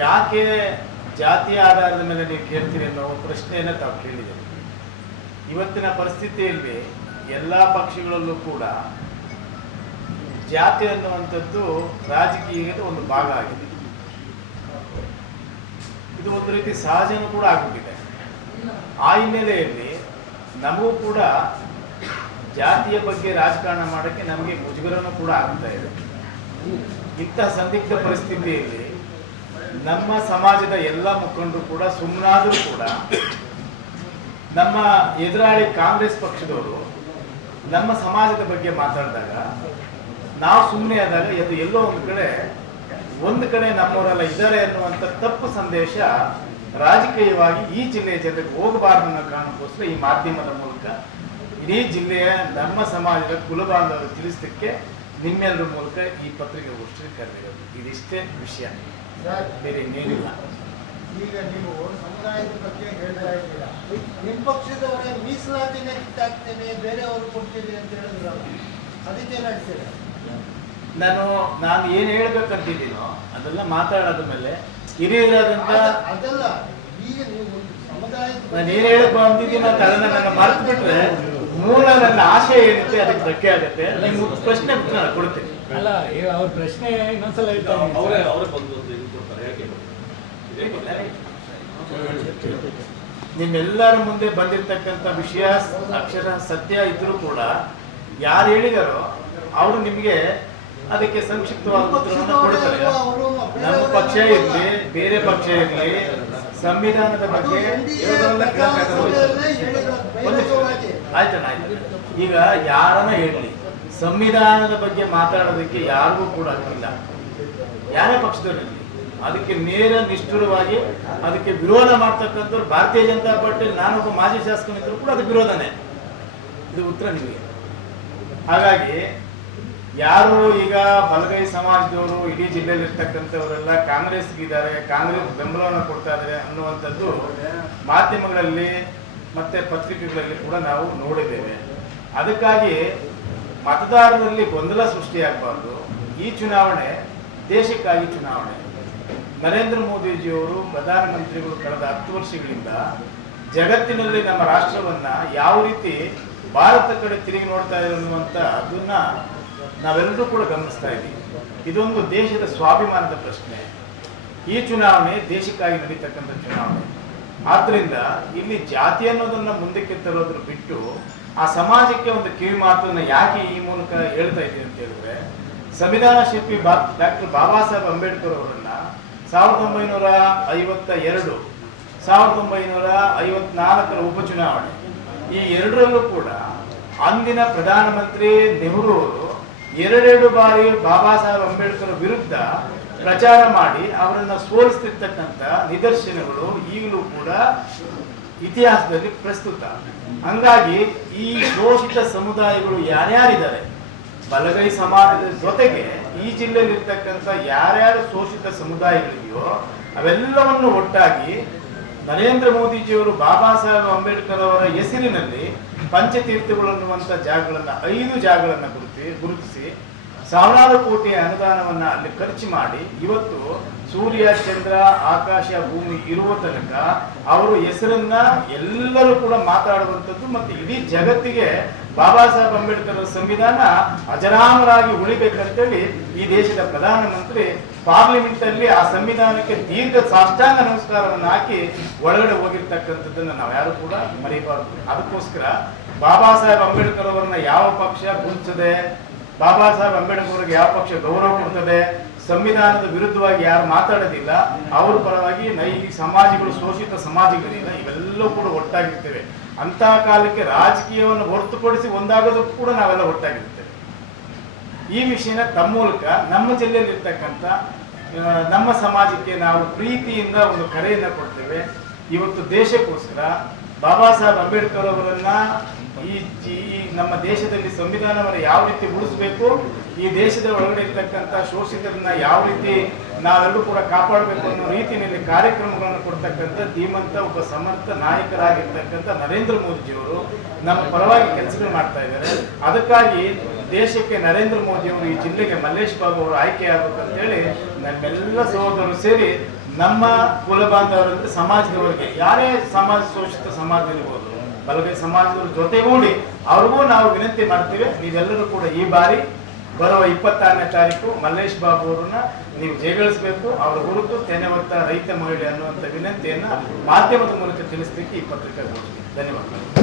ಯಾಕೆ ಜಾತಿಯ ಆಧಾರದ ಮೇಲೆ ನೀವು ಕೇಳ್ತೀರಿ ಅನ್ನೋ ಪ್ರಶ್ನೆಯನ್ನು ತಾವು ಕೇಳಿದೆ ಇವತ್ತಿನ ಪರಿಸ್ಥಿತಿಯಲ್ಲಿ ಎಲ್ಲ ಪಕ್ಷಗಳಲ್ಲೂ ಕೂಡ ಜಾತಿ ಅನ್ನುವಂಥದ್ದು ರಾಜಕೀಯದ ಒಂದು ಭಾಗ ಆಗಿದೆ. ಇದು ಒಂದು ರೀತಿ ಸಹಜನೂ ಕೂಡ ಆಗೋಗಿದೆ. ಆ ಹಿನ್ನೆಲೆಯಲ್ಲಿ ನಮಗೂ ಕೂಡ ಜಾತಿಯ ಬಗ್ಗೆ ರಾಜಕಾರಣ ಮಾಡೋಕ್ಕೆ ನಮಗೆ ಮುಜುಗರನೂ ಕೂಡ ಆಗ್ತಾ ಇದೆ. ಇಂಥ ಸಂದಿಗ್ಧ ಪರಿಸ್ಥಿತಿಯಲ್ಲಿ ನಮ್ಮ ಸಮಾಜದ ಎಲ್ಲ ಮುಖಂಡರು ಕೂಡ ಸುಮ್ಮನಾದರೂ ಕೂಡ, ನಮ್ಮ ಎದುರಾಳಿ ಕಾಂಗ್ರೆಸ್ ಪಕ್ಷದವರು ನಮ್ಮ ಸಮಾಜದ ಬಗ್ಗೆ ಮಾತಾಡಿದಾಗ, ನಾವು ಸುಮ್ಮನೆ ಆದಾಗ ಅದು ಎಲ್ಲೋ ಒಂದು ಕಡೆ ಒಂದು ಕಡೆ ನಮ್ಮವರೆಲ್ಲ ಇದ್ದಾರೆ ಅನ್ನುವಂಥ ತಪ್ಪು ಸಂದೇಶ ರಾಜಕೀಯವಾಗಿ ಈ ಜಿಲ್ಲೆಯ ಜನರಿಗೆ ಹೋಗಬಾರದು ಅನ್ನೋ ಕಾರಣಕ್ಕೋಸ್ಕರ ಈ ಮಾಧ್ಯಮದ ಮೂಲಕ ಇಡೀ ಜಿಲ್ಲೆಯ ನಮ್ಮ ಸಮಾಜದ ಕುಲಬಾಂಧವರು ತಿಳಿಸಲಿಕ್ಕೆ ನಿಮ್ಮೆಲ್ಲರ ಮೂಲಕ ಈ ಪತ್ರಿಕೆಗೋಷ್ಠಿ ಕರೆದಿರೋದು. ಇದಿಷ್ಟೇ ವಿಷಯ. ಸರ್, ಬೇರೆ ಇನ್ನೇನಿಲ್ಲ ಈಗ ನೀವು ಸಮುದಾಯದ ಬಗ್ಗೆ ಹೇಳ್ತಾ ಇದ್ದೀರಾ? ನಿಮ್ಮ ಪಕ್ಷದವರೇ ಮೀಸಲಾತಿನೇ ಕಿತ್ತಾಕ್ತೇನೆ ಬೇರೆಯವರು ಕೊಡ್ತೀವಿ ಅಂತ ಹೇಳಿದ್ರಲ್ಲ ಅದಕ್ಕೆ ನಡ್ತೀರಾ ನಾನು ನಾನು ಏನು ಹೇಳ್ಬೇಕಂತಿದ್ದೀನೋ ಅದೆಲ್ಲ ಮಾತಾಡೋದ ಮೇಲೆ ಹಿರಿಯರಾದಂತ ಅದ- ಅದಲ್ಲ ಈಗ ನೀವು ಒಂದು ಸಮುದಾಯದ ನಾನು ಏನು ಹೇಳಕ್ ಬಂದಿದ್ದೀನೋ ಅಂತ ಅದನ್ನ ನನ್ನ ಮರೆತು ಬಿಟ್ರೆ ಮೂಲ ನನ್ನ ಆಶೆ ಏನಿದೆ ಅದಕ್ಕೆ ಧಕ್ಕೆ ಆಗುತ್ತೆ. ನಿಮ್ಗೆ ಪ್ರಶ್ನೆ ಉತ್ತರ ಕೊಡ್ತೀನಿ. ಅಲ್ಲ ಅವ್ರ ಪ್ರಶ್ನೆ ಇನ್ನೊಂದ್ಸಲ ಅವ್ರೇ. ಅವರೇ ಬಂದು ಒಂದು ಇದು ಕೊಡ್ತಾರೆ ಯಾಕೆ ಇದೇ ಕೊಡ್ತಾರೆ. ನಿಮ್ಮೆಲ್ಲರ ಮುಂದೆ ಬಂದಿರತಕ್ಕಂಥ ವಿಷಯ ಅಕ್ಷರ ಸತ್ಯ ಇದ್ರೂ ಕೂಡ ಯಾರು ಹೇಳಿದಾರೋ ಅವರು ನಿಮಗೆ ಅದಕ್ಕೆ ಸಂಕ್ಷಿಪ್ತವಾದ ನಮ್ಮ ಪಕ್ಷ ಇರಲಿ ಬೇರೆ ಪಕ್ಷ ಇರಲಿ ಸಂವಿಧಾನದ ಬಗ್ಗೆ. ಆಯ್ತಣ್ಣ ಆಯ್ತು ಈಗ ಯಾರನ್ನ ಹೇಳಲಿ ಸಂವಿಧಾನದ ಬಗ್ಗೆ ಮಾತಾಡೋದಕ್ಕೆ ಯಾರಿಗೂ ಕೂಡ ಹಕ್ಕಿಲ್ಲ. ಯಾರೇ ಪಕ್ಷದವರಿರಲಿ ಅದಕ್ಕೆ ನೇರ ನಿಷ್ಠುರವಾಗಿ ಅದಕ್ಕೆ ವಿರೋಧ ಮಾಡ್ತಕ್ಕಂಥವ್ರು ಭಾರತೀಯ ಜನತಾ ಪಾರ್ಟಿ, ನಾನೊಬ್ಬ ಮಾಜಿ ಶಾಸಕನಿದ್ರು ಕೂಡ ಅದಕ್ಕೆ ವಿರೋಧನೇ. ಇದು ಉತ್ತರ ನಿಮಗೆ. ಹಾಗಾಗಿ ಯಾರು ಈಗ ಬಲಗೈ ಸಮಾಜದವರು, ಇಡೀ ಜಿಲ್ಲೆಯಲ್ಲಿ ಇರ್ತಕ್ಕಂಥವರೆಲ್ಲ ಕಾಂಗ್ರೆಸ್ಗಿದ್ದಾರೆ, ಕಾಂಗ್ರೆಸ್ ಬೆಂಬಲವನ್ನು ಕೊಡ್ತಾ ಇದ್ದಾರೆ ಅನ್ನುವಂಥದ್ದು ಮಾಧ್ಯಮಗಳಲ್ಲಿ ಮತ್ತೆ ಪತ್ರಿಕೆಗಳಲ್ಲಿ ಕೂಡ ನಾವು ನೋಡಿದ್ದೇವೆ. ಅದಕ್ಕಾಗಿ ಮತದಾರರಲ್ಲಿ ಗೊಂದಲ ಸೃಷ್ಟಿಯಾಗಬಾರ್ದು. ಈ ಚುನಾವಣೆ ದೇಶಕ್ಕಾಗಿ ಚುನಾವಣೆ. ನರೇಂದ್ರ ಮೋದಿಜಿಯವರು ಪ್ರಧಾನಮಂತ್ರಿಗಳು ಕಳೆದ ಹತ್ತು ವರ್ಷಗಳಿಂದ ಜಗತ್ತಿನಲ್ಲಿ ನಮ್ಮ ರಾಷ್ಟ್ರವನ್ನ ಯಾವ ರೀತಿ ಭಾರತ ಕಡೆ ತಿರುಗಿ ನೋಡ್ತಾ ಇದೆ ಅನ್ನುವಂತ ಅದನ್ನ ನಾವೆಲ್ಲರೂ ಕೂಡ ಗಮನಿಸ್ತಾ ಇದ್ದೀವಿ. ಇದೊಂದು ದೇಶದ ಸ್ವಾಭಿಮಾನದ ಪ್ರಶ್ನೆ. ಈ ಚುನಾವಣೆ ದೇಶಕ್ಕಾಗಿ ನಡೀತಕ್ಕಂಥ ಚುನಾವಣೆ. ಆದ್ರಿಂದ ಇಲ್ಲಿ ಜಾತಿ ಅನ್ನೋದನ್ನ ಮುಂದಕ್ಕೆ ತರೋದ್ರ ಬಿಟ್ಟು ಆ ಸಮಾಜಕ್ಕೆ ಒಂದು ಕಿವಿ ಮಾತನ್ನ ಯಾಕೆ ಈ ಮೂಲಕ ಹೇಳ್ತಾ ಇದ್ದೀನಿ ಅಂತ ಹೇಳಿದ್ರೆ, ಸಂವಿಧಾನ ಶಿಲ್ಪಿ ಡಾಕ್ಟರ್ ಬಾಬಾ ಸಾಹೇಬ್ ಅಂಬೇಡ್ಕರ್ ಅವರನ್ನ ಸಾವಿರದ ಒಂಬೈನೂರ ಐವತ್ತ ಎರಡು, ಸಾವಿರದ ಒಂಬೈನೂರ ಐವತ್ನಾಲ್ಕರ ಉಪಚುನಾವಣೆ. ಈ ಎರಡರಲ್ಲೂ ಕೂಡ ಅಂದಿನ ಪ್ರಧಾನಮಂತ್ರಿ ನೆಹರು ಅವರು ಎರಡೆರಡು ಬಾರಿ ಬಾಬಾ ಸಾಹೇಬ್ ಅಂಬೇಡ್ಕರ್ ವಿರುದ್ಧ ಪ್ರಚಾರ ಮಾಡಿ ಅವರನ್ನು ಸೋಲಿಸ್ತಿರ್ತಕ್ಕಂಥ ನಿದರ್ಶನಗಳು ಈಗಲೂ ಕೂಡ ಇತಿಹಾಸದಲ್ಲಿ ಪ್ರಸ್ತುತ. ಹಂಗಾಗಿ ಈ ಶೋಷಿತ ಸಮುದಾಯಗಳು ಯಾರ್ಯಾರಿದ್ದಾರೆ? ಬಲಗೈ ಸಮಾಜದ ಜೊತೆಗೆ ಈ ಜಿಲ್ಲೆಯಲ್ಲಿ ಇರ್ತಕ್ಕಂಥ ಯಾರ್ಯಾರು ಶೋಷಿತ ಸಮುದಾಯಗಳಿದೆಯೋ ಅವೆಲ್ಲವನ್ನು ಒಟ್ಟಾಗಿ ನರೇಂದ್ರ ಮೋದಿಜಿಯವರು ಬಾಬಾ ಸಾಹೇಬ್ ಅಂಬೇಡ್ಕರ್ ಅವರ ಹೆಸರಿನಲ್ಲಿ ಪಂಚತೀರ್ಥಗಳು ಅನ್ನುವಂಥ ಜಾಗಗಳನ್ನ, ಐದು ಜಾಗಗಳನ್ನ ಗುರುತಿ ಗುರುತಿಸಿ ಸಾವಿರಾರು ಕೋಟಿ ಅನುದಾನವನ್ನ ಅಲ್ಲಿ ಖರ್ಚು ಮಾಡಿ ಇವತ್ತು ಸೂರ್ಯ, ಚಂದ್ರ, ಆಕಾಶ, ಭೂಮಿ ಇರುವ ತನಕ ಅವರು ಹೆಸರನ್ನ ಎಲ್ಲರೂ ಕೂಡ ಮಾತಾಡುವಂಥದ್ದು ಮತ್ತೆ ಇಡೀ ಜಗತ್ತಿಗೆ ಬಾಬಾ ಸಾಹೇಬ್ ಅಂಬೇಡ್ಕರ್ ಸಂವಿಧಾನ ಅಜರಾಮರಾಗಿ ಉಳಿಬೇಕಂತೇಳಿ ಈ ದೇಶದ ಪ್ರಧಾನಮಂತ್ರಿ ಪಾರ್ಲಿಮೆಂಟ್ ಅಲ್ಲಿ ಆ ಸಂವಿಧಾನಕ್ಕೆ ದೀರ್ಘ ಸಾಷ್ಟಾಂಗ ನಮಸ್ಕಾರವನ್ನು ಹಾಕಿ ಒಳಗಡೆ ಹೋಗಿರ್ತಕ್ಕಂಥದ್ದನ್ನ ನಾವು ಯಾರು ಕೂಡ ಮರೀಬಾರದು. ಅದಕ್ಕೋಸ್ಕರ ಬಾಬಾ ಸಾಹೇಬ್ ಅಂಬೇಡ್ಕರ್ ಅವರನ್ನ ಯಾವ ಪಕ್ಷ ಗುರುತಿಸದೆ ಬಾಬಾ ಸಾಹೇಬ್ ಅಂಬೇಡ್ಕರ್ ಅವರಿಗೆ ಯಾವ ಪಕ್ಷ ಗೌರವ ಕೊಡ್ತದೆ? ಸಂವಿಧಾನದ ವಿರುದ್ಧವಾಗಿ ಯಾರು ಮಾತಾಡೋದಿಲ್ಲ. ಅವ್ರ ಪರವಾಗಿ ನೈ ಸಮಾಜಗಳು, ಶೋಷಿತ ಸಮಾಜಗಳಿಲ್ಲ. ಇವೆಲ್ಲವೂ ಕೂಡ ಒಟ್ಟಾಗಿರ್ತೇವೆ. ಅಂತ ಕಾಲಕ್ಕೆ ರಾಜಕೀಯವನ್ನು ಹೊರತುಪಡಿಸಿ ಒಂದಾಗೋದಕ್ಕೂ ಕೂಡ ನಾವೆಲ್ಲ ಒಟ್ಟಾಗಿರ್ತೇವೆ. ಈ ವಿಷಯನ ತಮ್ಮ ಮೂಲಕ ನಮ್ಮ ಜಿಲ್ಲೆಯಲ್ಲಿ ಇರ್ತಕ್ಕಂಥ ನಮ್ಮ ಸಮಾಜಕ್ಕೆ ನಾವು ಪ್ರೀತಿಯಿಂದ ಒಂದು ಕರೆಯನ್ನು ಕೊಡ್ತೇವೆ. ಇವತ್ತು ದೇಶಕ್ಕೋಸ್ಕರ ಬಾಬಾ ಸಾಹೇಬ್ ಅಂಬೇಡ್ಕರ್ ಅವರನ್ನ ಈ ನಮ್ಮ ದೇಶದಲ್ಲಿ ಸಂವಿಧಾನವನ್ನು ಯಾವ ರೀತಿ ಉಳಿಸಬೇಕು ಈ ದೇಶದ ಒಳಗಡೆ ಇರ್ತಕ್ಕಂಥ ಶೋಷಿತರನ್ನ ಯಾವ ರೀತಿ ನಾವೆಲ್ಲರೂ ಕೂಡ ಕಾಪಾಡಬೇಕು ಅನ್ನೋ ರೀತಿಯಲ್ಲಿ ಕಾರ್ಯಕ್ರಮಗಳನ್ನು ಕೊಡ್ತಕ್ಕಂಥ ಧೀಮಂತ, ಒಬ್ಬ ಸಮರ್ಥ ನಾಯಕರಾಗಿರ್ತಕ್ಕಂಥ ನರೇಂದ್ರ ಮೋದಿಜಿಯವರು ನಮ್ಮ ಪರವಾಗಿ ಕೆಲಸಗಳು ಮಾಡ್ತಾ ಇದ್ದಾರೆ. ಅದಕ್ಕಾಗಿ ದೇಶಕ್ಕೆ ನರೇಂದ್ರ ಮೋದಿ ಅವರು ಈ ಜಿಲ್ಲೆಗೆ ಮಲ್ಲೇಶ್ ಬಾಬು ಅವರು ಆಯ್ಕೆ ಆಗ್ಬೇಕಂತೇಳಿ ನಮ್ಮೆಲ್ಲ ಸಹೋದರರು ಸೇರಿ ನಮ್ಮ ಕುಲ ಬಾಂಧವರಂದ್ರೆ ಸಮಾಜದವರಿಗೆ ಯಾರೇ ಸಮಾಜ, ಶೋಷಿತ ಸಮಾಜ ಇರ್ಬೋದು ಬಲಗೈ ಸಮಾಜದವ್ರ ಜೊತೆಗೂಡಿ ಅವ್ರಿಗೂ ನಾವು ವಿನಂತಿ ಮಾಡ್ತೀವಿ, ನೀವೆಲ್ಲರೂ ಕೂಡ ಈ ಬಾರಿ ಬರುವ ಇಪ್ಪತ್ತಾರನೇ ತಾರೀಕು ಮಲ್ಲೇಶ್ ಬಾಬು ಅವರನ್ನ ನೀವು ಜಯಗಳಿಸಬೇಕು. ಅವರ ಗುರುತು ತೆನೆವತ್ತ ರೈತ ಮಹಿಳೆ ಅನ್ನುವಂಥ ವಿನಂತಿಯನ್ನ ಮಾಧ್ಯಮದ ಮೂಲಕ ತಿಳಿಸ್ಲಿಕ್ಕೆ ಈ ಪತ್ರಿಕೆ ಧನ್ಯವಾದಗಳು.